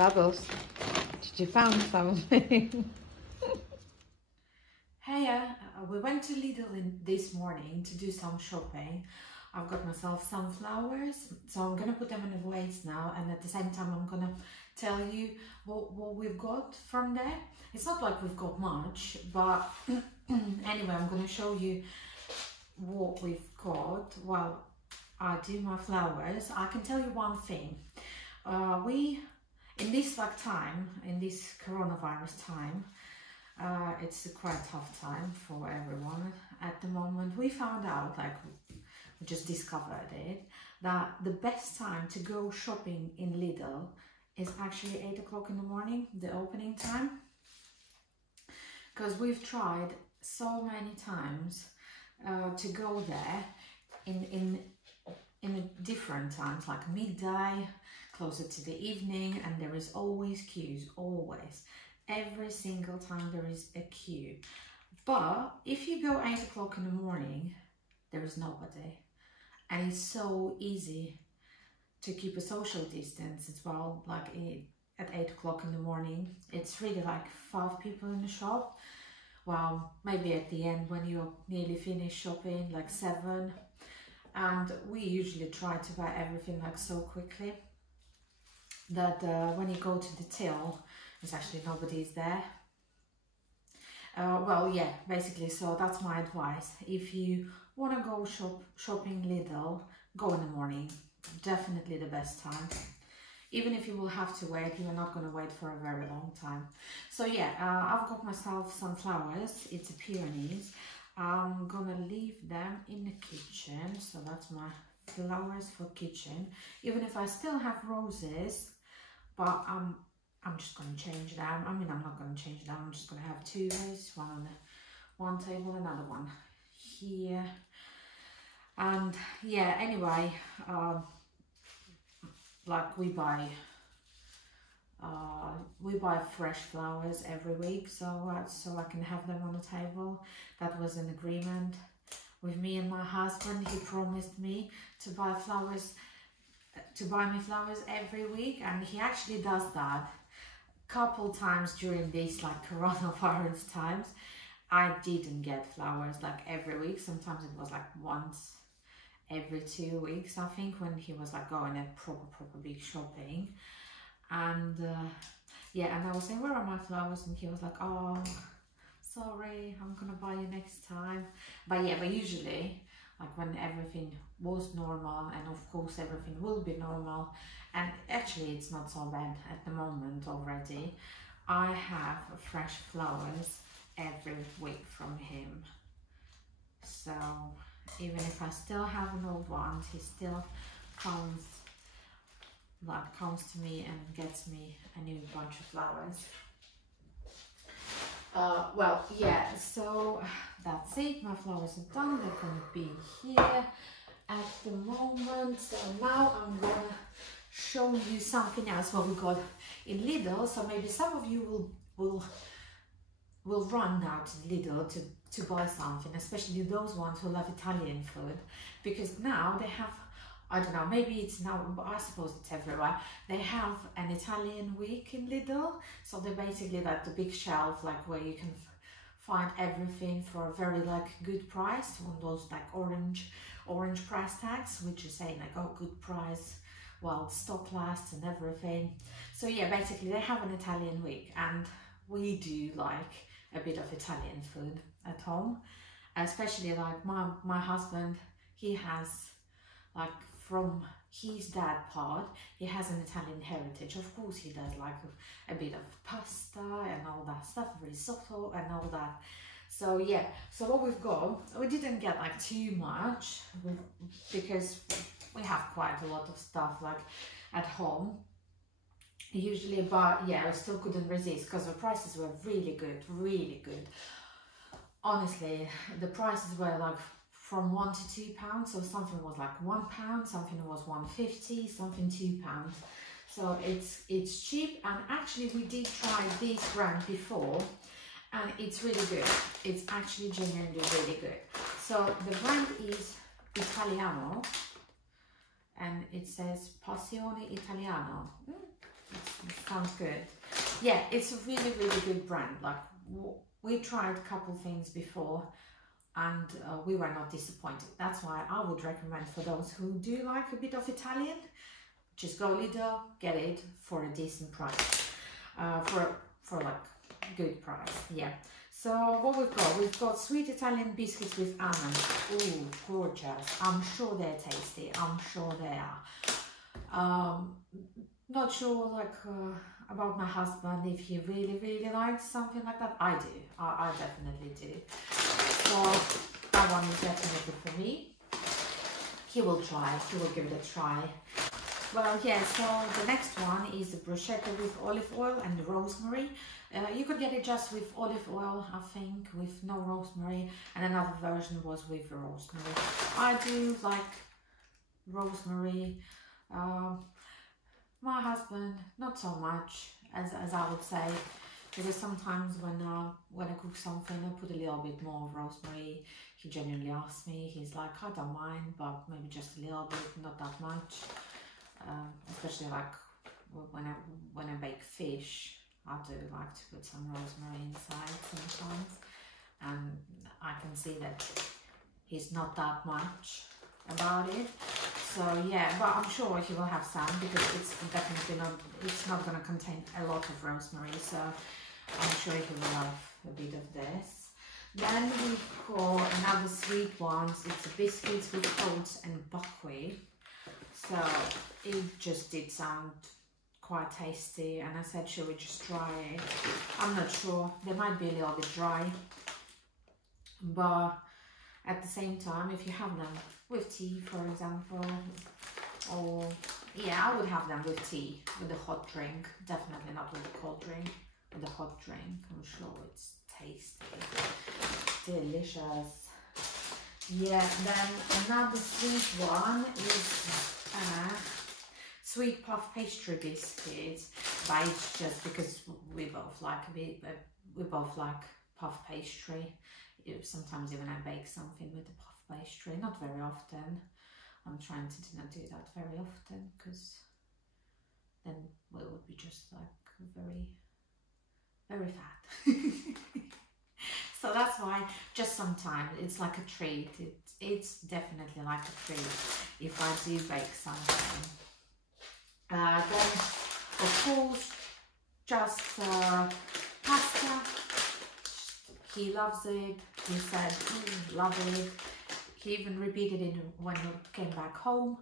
Bubbles, did you find something? Hey, we went to Lidl this morning to do some shopping. I've got myself some flowers, so I'm gonna put them in the vase now, and at the same time I'm gonna tell you what we've got from there. It's not like we've got much, but anyway, I'm gonna show you what we've got while I do my flowers. I can tell you one thing. In this in this coronavirus time, it's a quite tough time for everyone at the moment. We found out, like we just discovered it, that the best time to go shopping in Lidl is actually 8 o'clock in the morning, the opening time. Because we've tried so many times to go there in different times, like midday, closer to the evening, and there is always queues, always. Every single time there is a queue. But if you go 8 o'clock in the morning, there is nobody. And it's so easy to keep a social distance as well, like at 8 o'clock in the morning. It's really like 5 people in the shop. Well, maybe at the end when you're nearly finished shopping, like 7. And we usually try to buy everything like so quickly that when you go to the till, there's actually nobody's there. Well, yeah, basically, so that's my advice. If you want to go shopping Lidl, go in the morning. Definitely the best time. Even if you will have to wait, you're not going to wait for a very long time. So yeah, I've got myself some flowers. It's a peonies. I'm gonna leave them in the kitchen. So that's my flowers for kitchen. Even if I still have roses, but I'm just going to change them. I mean, I'm not going to change them. I'm just going to have 2 vases, one on the one table, another one here. And yeah, anyway, like we buy fresh flowers every week, so I can have them on the table. That was an agreement with me and my husband. He promised me to buy me flowers every week, and he actually does that. Couple times during these like coronavirus times, I didn't get flowers like every week. Sometimes it was like once every 2 weeks, I think, when he was like going at proper big shopping. And yeah, and I was saying, where are my flowers? And he was like, oh, sorry, I'm gonna buy you next time. But yeah, but usually, like when everything was normal, and of course everything will be normal, and actually it's not so bad at the moment already, I have fresh flowers every week from him. So even if I still have an old one, he still comes to me and gets me a new bunch of flowers. Well, yeah, so that's it. My flowers are done. They're going to be here at the moment. So now I'm going to show you something else what we got in Lidl. So maybe some of you will run now to Lidl to buy something, especially those ones who love Italian food, because now they have, I don't know, maybe it's now, but I suppose it's everywhere. They have an Italian week in Lidl. So they're basically like the big shelf, like where you can find everything for a very like good price. One of those like orange price tags, which is saying like, oh, good price, well, stock lasts and everything. So yeah, basically they have an Italian week, and we do like a bit of Italian food at home, especially like my husband, he has like, from his dad part, he has an Italian heritage. Of course he does like a bit of pasta and all that stuff, risotto and all that. So yeah, so what we've got, we didn't get like too much because we have quite a lot of stuff like at home usually, but yeah, I still couldn't resist because the prices were really good. Honestly, the prices were like from £1 to £2, so something was like £1, something was £1.50, something £2. So it's cheap, and actually we did try this brand before, and it's really good. It's actually genuinely really good. So the brand is Italiano, and it says Passione Italiano. It's sounds good. Yeah, it's a really, really good brand. Like, we tried a couple things before and we were not disappointed. That's why I would recommend for those who do like a bit of Italian, just go Lidl, get it for a decent price, for like good price. Yeah. So what we've got sweet Italian biscuits with almond. Ooh, gorgeous. I'm sure they're tasty. I'm sure they are. Not sure like about my husband, if he really likes something like that. I do. I definitely do. So that one is definitely for me. He will try. He will give it a try. Well, yeah, so the next one is the bruschetta with olive oil and rosemary. You could get it just with olive oil, I think, with no rosemary, and another version was with rosemary. I do like rosemary. My husband, not so much, as I would say, because sometimes when I cook something, I put a little bit more rosemary. He genuinely asks me, he's like, I don't mind, but maybe just a little bit, not that much. Especially like when I bake fish, I do like to put some rosemary inside sometimes, and I can see that he's not that much about it. So yeah, but I'm sure he will have some, because it's definitely not going to contain a lot of rosemary, so I'm sure he will have a bit of this. Then we've got another sweet ones. It's biscuits with oats and buckwheat. So it just did sound quite tasty, and I said, should we just try it? I'm not sure, they might be a little bit dry, but at the same time, if you have them with tea, for example, or yeah, I would have them with tea, with a hot drink, definitely not with a cold drink, with a hot drink. I'm sure it's tasty, delicious. Yeah, then another sweet one is sweet puff pastry biscuits, but it's just because we both like puff pastry. Sometimes even I bake something with the puff pastry, not very often. I'm trying to not do that very often, because then it would be just like very fat. So that's why just sometimes it's like a treat. It's definitely like a treat if I do bake something. Then of course just pasta. He loves it. He said, love it. He even repeated it when he came back home,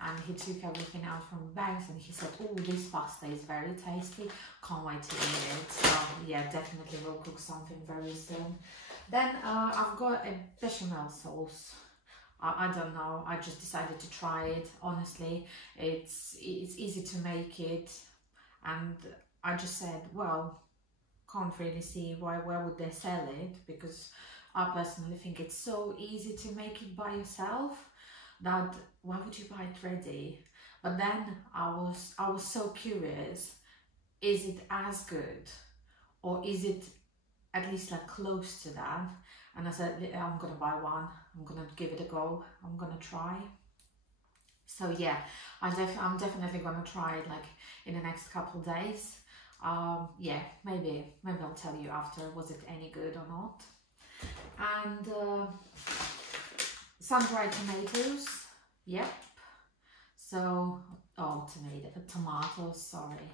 and he took everything out from the bags and he said, oh, this pasta is very tasty. Can't wait to eat it. So yeah, definitely will cook something very soon. Then I've got a bechamel sauce. I don't know, I just decided to try it. Honestly, it's easy to make it, and I just said, well, can't really see where would they sell it, because I personally think it's so easy to make it by yourself that why would you buy it ready? But then I was so curious, is it as good, or is it at least like close to that? And I said, I'm gonna buy one, I'm gonna give it a go, I'm gonna try. So yeah, I'm definitely gonna try it like in the next couple of days. Yeah, maybe I'll tell you after, was it any good or not. And sun-dried tomatoes, yep. So, oh, tomatoes, sorry.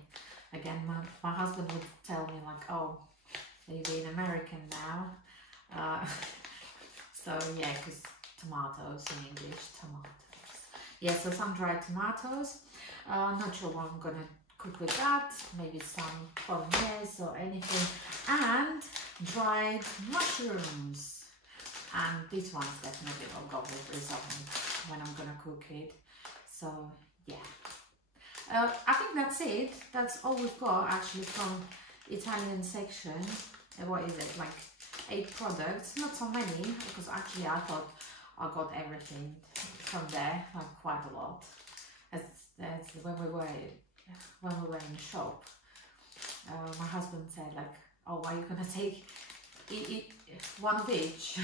Again, my husband would tell me like, oh, you're being American now. So yeah, because tomatoes in English, tomatoes. Yeah, so some dried tomatoes. Not sure what I'm gonna cook with that. Maybe some bolognese or anything. And dried mushrooms. And these ones definitely will go with risotto when I'm gonna cook it. So yeah. I think that's it. That's all we've got actually from Italian section. What is it, like 8 products? Not so many, because actually I thought I got everything from there, like quite a lot. As when we were in the shop, my husband said like, oh, are you gonna take one of each?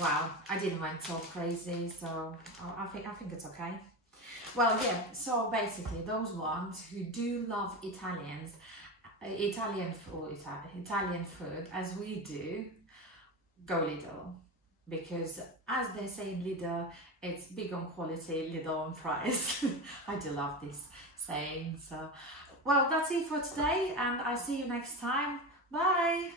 Wow, I didn't went so crazy, so I think it's okay. Well, yeah, so basically those ones who do love Italian food as we do, go Lidl. Because as they say in Lidl, it's big on quality, little on price. I do love this saying. So, well, that's it for today, and I'll see you next time. Bye!